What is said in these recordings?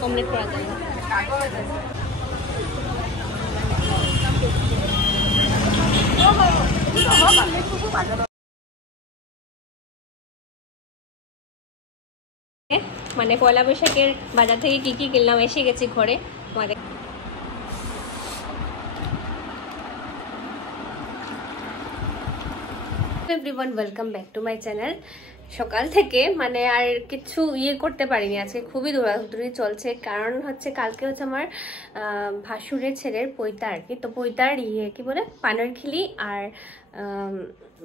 Complete করা যায় না। মানে পয়লা বৈশাখের বাজার থেকে কি কি কিনলাম, এসে গেছি ঘরে আমাদের। Everyone, welcome back to my channel. সকাল থেকে মানে আর কিছু করতে পারিনি, আজকে খুবই দৌড়াদৌড়ি চলছে। কারণ হচ্ছে কালকে হচ্ছে আমার ভাসুরের ছেলের পৈতা আর কি। তো পৈতার কি বলে পানারখিলি আর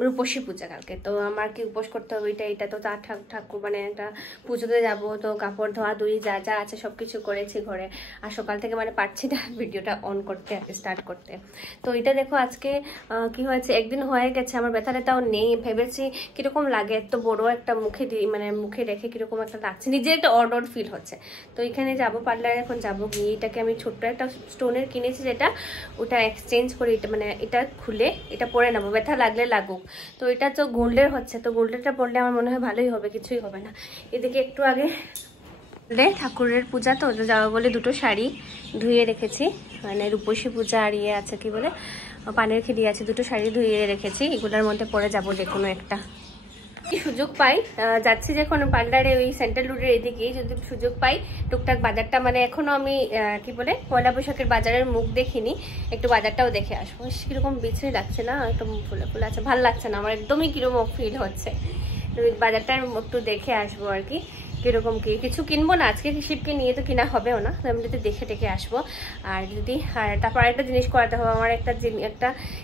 রূপসী পূজা কালকে। তো আমার কি উপোস করতে হবে, এটা তো তার ঠাকুর মানে একটা পুজোতে যাবো, তো কাপড় ধোয়া ধুই যা যা আছে সব কিছু করেছি ঘরে। আর সকাল থেকে মানে পারছি না ভিডিওটা অন করতে আর স্টার্ট করতে। তো এটা দেখো আজকে কি হয়েছে, একদিন হয়ে গেছে আমার ব্যথাটাও নেই। ভেবেছি কিরকম লাগে, এত বড় একটা মানে মুখে রেখে কিরকম একটা লাগছে, নিজে একটা অড ফিল হচ্ছে। তো এখানে যাবো পার্লারে, এখন যাবো গিয়ে এটাকে আমি ছোট্ট একটা স্টোনের কিনেছি, যেটা ওটা এক্সচেঞ্জ করে এটা মানে এটা খুলে এটা পরে নেবো, ব্যথা লাগলে লাগুক। তো এটা তো গোল্ডের হচ্ছে, তো গোল্ডেরটা পরলে আমার মনে হয় ভালোই হবে, কিছুই হবে না। এদিকে একটু আগে ঠাকুরের পূজা তো যাওয়া বলে দুটো শাড়ি ধুয়ে রেখেছি, মানে রূপসী পূজা আর আছে কি বলে পানারখিলি আছে, দুটো শাড়ি ধুয়ে রেখেছি। এগুলোর মধ্যে পরে যাবো যে কোনো একটা। সুযোগ পাই যাচ্ছি যখন পার্লারে, ওই সেন্ট্রাল রোডের এদিকেই যদি সুযোগ পাই টুকটাক বাজারটা, মানে এখনো আমি কি বলে পয়লা বৈশাখের বাজারের মুখ দেখিনি, একটু বাজারটাও দেখে আসবো। কিরকম বিছড়ি লাগছে না, একটু ফুলে ফুলে আছে, ভালো লাগছে না আমার, একদমই কিরকম ফিল হচ্ছে। তো বাজারটা একটু দেখে আসবো আর কি, কিরকম কি কিছু কিনবো না আজকে, শিবকে নিয়ে তো কিনা হবেও না, এমনিতে দেখে টেকে আসবো। আর তারপর একটা জিনিস করাতে হবে, আমার একটা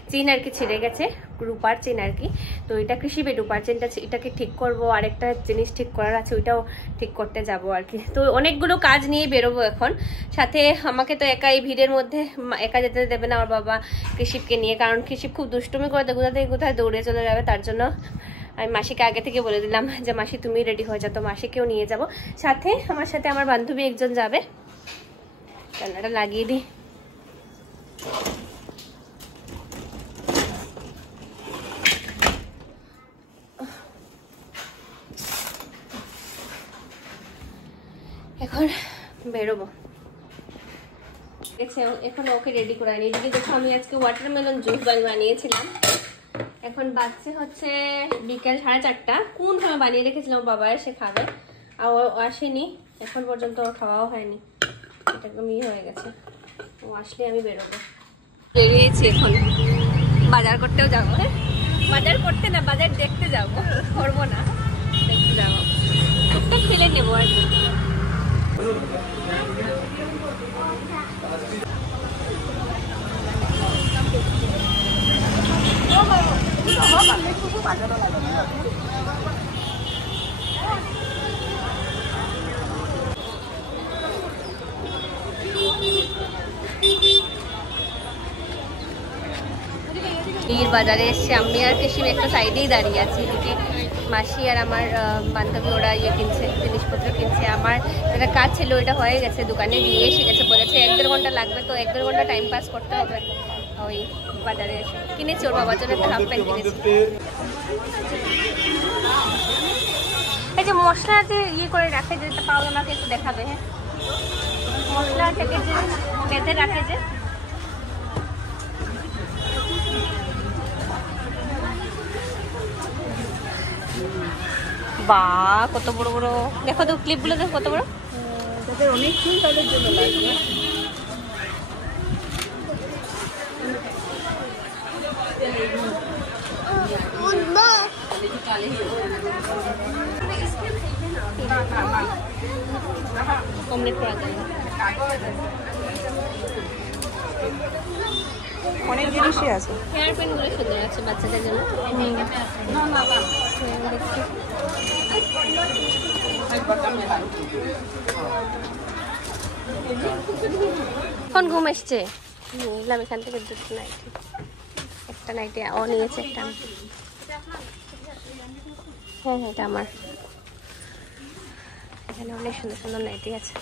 চেন আর কি ছিঁড়ে গেছে, রূপার চেন আর কি। তো এটা কৃষিবে রূপার চেনটা, এটাকে ঠিক করবো, আর একটা জিনিস ঠিক করার আছে, ওইটাও ঠিক করতে যাব আর কি। তো অনেকগুলো কাজ নিয়ে বেরোবো এখন। সাথে আমাকে তো একা এই ভিড়ের মধ্যে একা যেতে দেবে না আমার বাবা কৃষিবকে নিয়ে, কারণ কৃষিব খুব দুষ্টুমি করে কোথা থেকে কোথায় দৌড়ে চলে যাবে। তার জন্য আমি মাসিকে আগে থেকে বলে দিলাম যে মাসি তুমি রেডি হয়ে যাও, তো মাসিকেও নিয়ে যাব সাথে। আমার সাথে আমার বান্ধবী একজন যাবে, রান্নাটা লাগিয়ে দিই। এখন বেরোবো, এখন ওকে রেডি করে আনি। এদিকে দেখো আমি আজকে ওয়াটারমেলন জুস বানিয়েছিলাম। এখন বাচ্চা হচ্ছে বিকেল 4:30, কোন সময় বানিয়ে রেখেছিলাম, বাবা এসে খাবে, আর ও আসেনি এখন পর্যন্ত, ওর খাওয়াও হয়নি, এটা একদম হয়ে গেছে। ও আসলে আমি বেরোবো। বেরিয়েছি এখন, বাজার করতেও যাবো। বাজার করতে না, বাজার দেখতে যাবো, করবো না, দেখতে যাবো, টুকটাক ফেলে নেবো আর কি। বাজারে এসছে, আমি আর কৃষি একটা সাইডেই দাঁড়িয়ে আছি। এদিকে মাসি আর আমার বান্ধবী ওরা কিনছে, জিনিসপত্র কিনছে। আমার একটা কাজ ছিল, ওইটা হয়ে গেছে, দোকানে দিয়ে এসে গেছে, বলেছে 1-1.5 ঘন্টা লাগবে, তো 1-1.5 ঘন্টা টাইম পাস করতে হবে। ওই বাজারে এসে কিনেছি, ওর বাবার জন্য একটা হাফ প্যান্ট কিনেছি। এই যে মশলা যে করে রাখে, যেটা পাও আমাকে একটু দেখাবে। হ্যাঁ, মশলা থেকে যে বেঁধে রাখে যে, বা কত বড় বড় দেখো তো, ক্লিপগুলো দেখো কত বড়। তাদের অনেক চুল, তাদের জন্য লাগবে। কমপ্লিট করা যায় না, অনেক জিনিসই আছে। হেয়ার পেন গুলো সুন্দর আছে বাচ্চাদের জন্য। এখন ঘুম এসছে, নিলাম এখান থেকে দুটো নাইটি, একটা নাইটি ও নিয়েছে একটা। হ্যাঁ হ্যাঁ, এটা আমার, এখানে অনেক সুন্দর সুন্দর নাইটি আছে।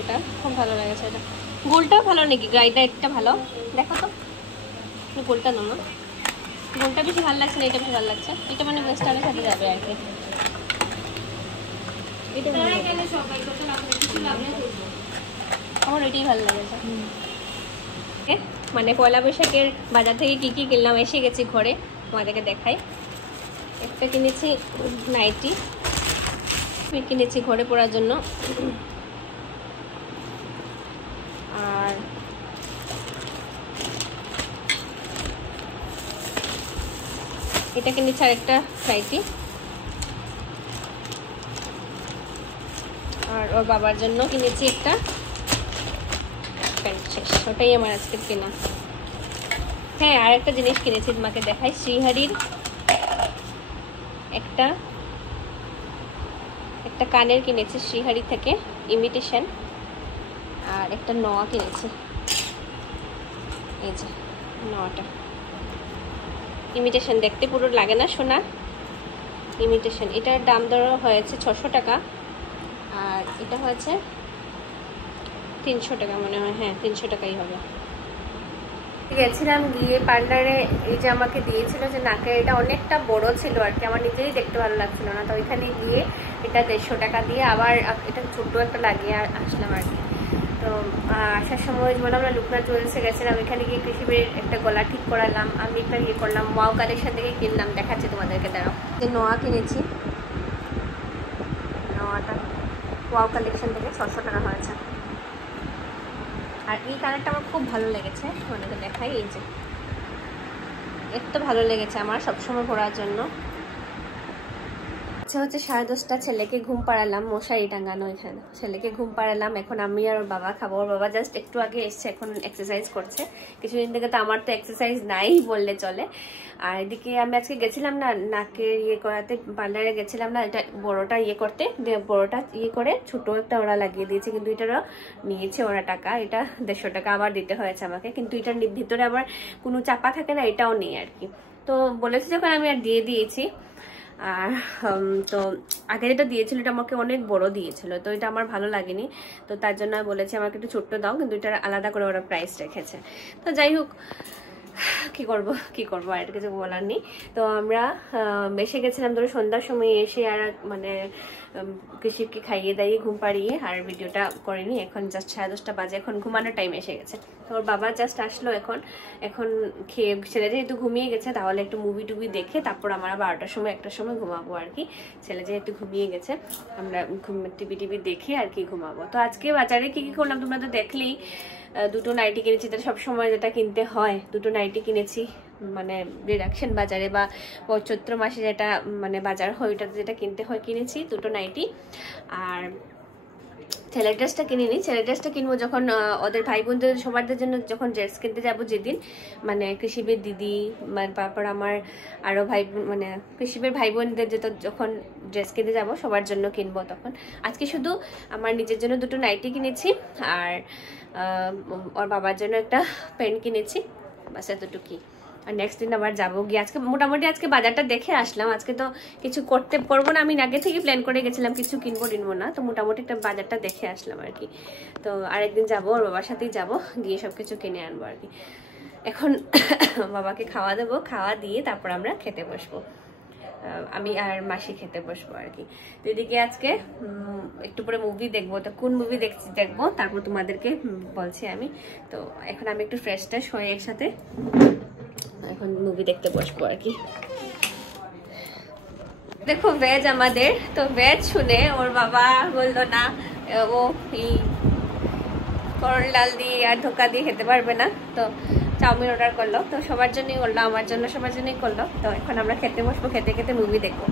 এটা খুব ভালো লেগেছে। এটা গোলটাও ভালো নাকি, গাইটা একটা ভালো দেখো তো, গোলটা নাও না, গোলটা বেশি ভালো লাগছে না, এটা বেশি ভালো লাগছে। এটা মানে ওয়েস্টার্নের সাথে যাবে আর কি। আমার ওইটাই ভালো লেগেছে। মানে পয়লা বৈশাখের বাজার থেকে কি কি কিনলাম, এসে গেছি ঘরে, তোমাদেরকে দেখাই। একটা কিনেছি নাইটি, কিনেছি ঘরে পরার জন্য, আর এটা কিনেছি আর একটা নাইটি, আর ওর বাবার জন্য কিনেছি একটা প্যান্ট। শেষ, ওটাই আমার আজকে কেনা। হ্যাঁ, আর একটা জিনিস কিনেছি, তোমাকে দেখাই। শ্রীহারির একটা কানের কিনেছি শ্রীহারি থেকে, ইমিটেশন। আর একটা নোয়া কিনেছি, এই যে নোয়াটা ইমিটেশন, দেখতে পুরো লাগে না সোনা, ইমিটেশন। এটার দাম দর হয়েছে 600 টাকা, আর এটা হয়েছে 300 টাকা মনে হয়। হ্যাঁ, 300 টাকাই হবে। গেছিলাম গিয়ে পার্লারে, এই যে আমাকে দিয়েছিল যে নাকের, এটা অনেকটা বড় ছিল আর কি, আমার নিজেরই দেখতে ভালো লাগছিল না। তো ওইখানে গিয়ে এটা 150 টাকা দিয়ে আবার এটা ছোট্ট একটা লাগিয়ে আসলাম আর কি। তো আসার সময় মানে আমরা লুকনা জুয়েলার্সে গেছিলাম, এখানে গিয়ে কৃষিবের একটা গলা ঠিক করালাম। আমি একটা ইয়ে করলাম, ওয়াও কালেকশন থেকে কিনলাম, দেখাচ্ছি তোমাদেরকে, দাঁড়াও। যে নোয়া কিনেছি, নোয়াটা ওয়াও কালেকশন থেকে 600 টাকা হয়েছে। আর এই কালারটা আমার খুব ভালো লেগেছে, তোমাদেরকে দেখাই। এই যে এত ভালো লেগেছে আমার সবসময় পরার জন্য। আচ্ছা, হচ্ছে 10:30, ছেলেকে ঘুম পাড়ালাম, মশারি টাঙানো এখানে, ছেলেকে ঘুম পাড়ালাম। এখন আমি আর ওর বাবা খাবো। ওর বাবা জাস্ট একটু আগে এসছে, এখন এক্সারসাইজ করছে। কিছুদিন থেকে তো আমার তো এক্সারসাইজ নাই বললে চলে। আর এদিকে আমি আজকে গেছিলাম না নাকের ইয়ে করাতে, পার্লারে গেছিলাম না, এটা বড়টা ইয়ে করতে, বড়টা ইয়ে করে ছোট একটা ওরা লাগিয়ে দিয়েছে, কিন্তু এটারও নিয়েছে ওরা টাকা। এটা 150 টাকা আবার দিতে হয়েছে আমাকে, কিন্তু এটার ভিতরে আবার কোনো চাপা থাকে না, এটাও নেই আর কি। তো বলেছে যখন আমি আর দিয়ে দিয়েছি। আর তো আগে যেটা দিয়েছিল এটা আমাকে অনেক বড় দিয়েছিল, তো এটা আমার ভালো লাগেনি। তো তার জন্য বলেছি আমাকে একটু ছোট্ট দাও, কিন্তু এটা আলাদা করে ওরা প্রাইস রেখেছে। তো যাই হোক, কি করবো আর কিছু বলার নেই। তো আমরা এসে গেছিলাম ধরো সন্ধ্যার সময় এসে, আর মানে কৃষিকে খাইয়ে দাইয়ে ঘুম পাড়িয়ে আর ভিডিওটা করিনি। এখন জাস্ট 10:30 বাজে, এখন ঘুমানোর টাইম এসে গেছে। তো ওর বাবা জাস্ট আসলো এখন খেয়ে, ছেলে যেহেতু ঘুমিয়ে গেছে, তাহলে একটু মুভি টুভি দেখে তারপর আমরা 12টার সময় 1টার সময় ঘুমাবো আর কি। ছেলে যেহেতু ঘুমিয়ে গেছে, আমরা টিভি দেখে আর কি ঘুমাবো। তো আজকে বাজারে কি কি করলাম তোমরা তো দেখলেই। দুটো নাইটি কিনেছি, যেটা সবসময় যেটা কিনতে হয়, দুটো নাইটি কিনেছি, মানে ডিডাকশন বাজারে বা চৈত্র মাসে যেটা মানে বাজার হয় ওইটাতে যেটা কিনতে হয় কিনেছি দুটো নাইটি। আর ছেলের ড্রেসটা কিনিনি, ছেলের ড্রেসটা কিনবো যখন ওদের ভাই বোনদের সবারদের জন্য যখন ড্রেস কিনতে যাবো, যেদিন মানে কৃষিবের দিদি, তারপর আমার আরও মানে কৃষিবের ভাই বোনদের যখন ড্রেস কিনতে যাবো সবার জন্য কিনবো তখন। আজকে শুধু আমার নিজের জন্য দুটো নাইটি কিনেছি, আর ওর বাবার জন্য একটা প্যান্ট কিনেছি, বাস এতটুকুই। আর নেক্সট দিন আবার যাবো গিয়ে। আজকে মোটামুটি আজকে বাজারটা দেখে আসলাম, আজকে তো কিছু করবো না, আমি আগে থেকে প্ল্যান করে গেছিলাম কিছু কিনবো না, তো মোটামুটি একটা বাজারটা দেখে আসলাম আর কি। তো আরেকদিন যাবো, ওর বাবার সাথেই যাবো, গিয়ে সব কিছু কিনে আনবো আর কি। এখন বাবাকে খাওয়া দেবো, খাওয়া দিয়ে তারপর আমরা খেতে বসবো, আমি আর মাসি খেতে বসবো আর কি। তো এদিকে আজকে একটু পরে মুভি দেখবো, তো কোন মুভি দেখবো তারপর তোমাদেরকে বলছি আমি। তো এখন আমি একটু ফ্রেশ ট্রেশ হয়ে একসাথে এখন মুভি দেখতে বসবো আর কি। দেখো ভেজ আমাদের, তো ভেজ শুনে ওর বাবা বললো না, ও এই করল ডাল দিয়ে আর ধোকা দিয়ে খেতে পারবে না, তো চাউমিন অর্ডার করলো। তো সবার জন্যই করলো, আমার জন্য সবার জন্যই করলো। তো এখন আমরা খেতে বসবো, খেতে খেতে মুভি দেখবো।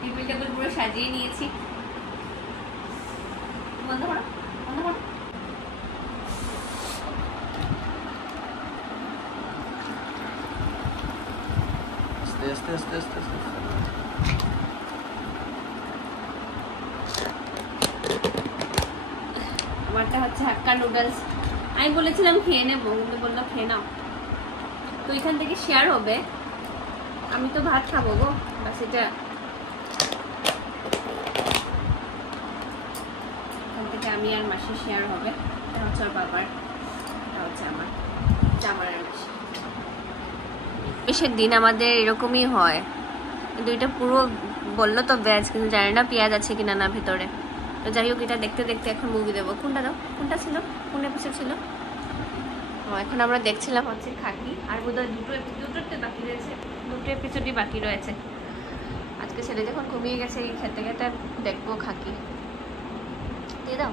টেবিল টেবিল পুরো সাজিয়ে নিয়েছি। বন্ধ করো, বন্ধ করো। আমারটা হচ্ছে হাক্কা নুডলস। আমি বলেছিলাম খেয়ে নেবো, কিন্তু বললো খেয়ে নাও। তো এখান থেকে শেয়ার হবে, আমি তো ভাত খাবো গো, বাস এটা মামি আর মাসি শেয়ার হবে। এটা হচ্ছে ওর বাবার, এটা হচ্ছে আমার জামার আর মাসি। বিশের দিন আমাদের এরকমই হয়, কিন্তু এটা পুরো বললো তো ভেজ, কিন্তু জানি না পেঁয়াজ আছে কিনা না ভেতরে। তো যাই হোক, এটা দেখতে দেখতে এখন মুভি দেবো। কোনটা দাও, কোনটা ছিল, কোন এপিসোড ছিল? এখন আমরা দেখছিলাম হচ্ছে খাকি, আর বোধহয় দুটোতে বাকি রয়েছে, 2টো এপিসোডই বাকি রয়েছে। আজকে ছেলে যখন কমিয়ে গেছে এই খেতে খেতে দেখবো খাকি। দিয়ে দাও।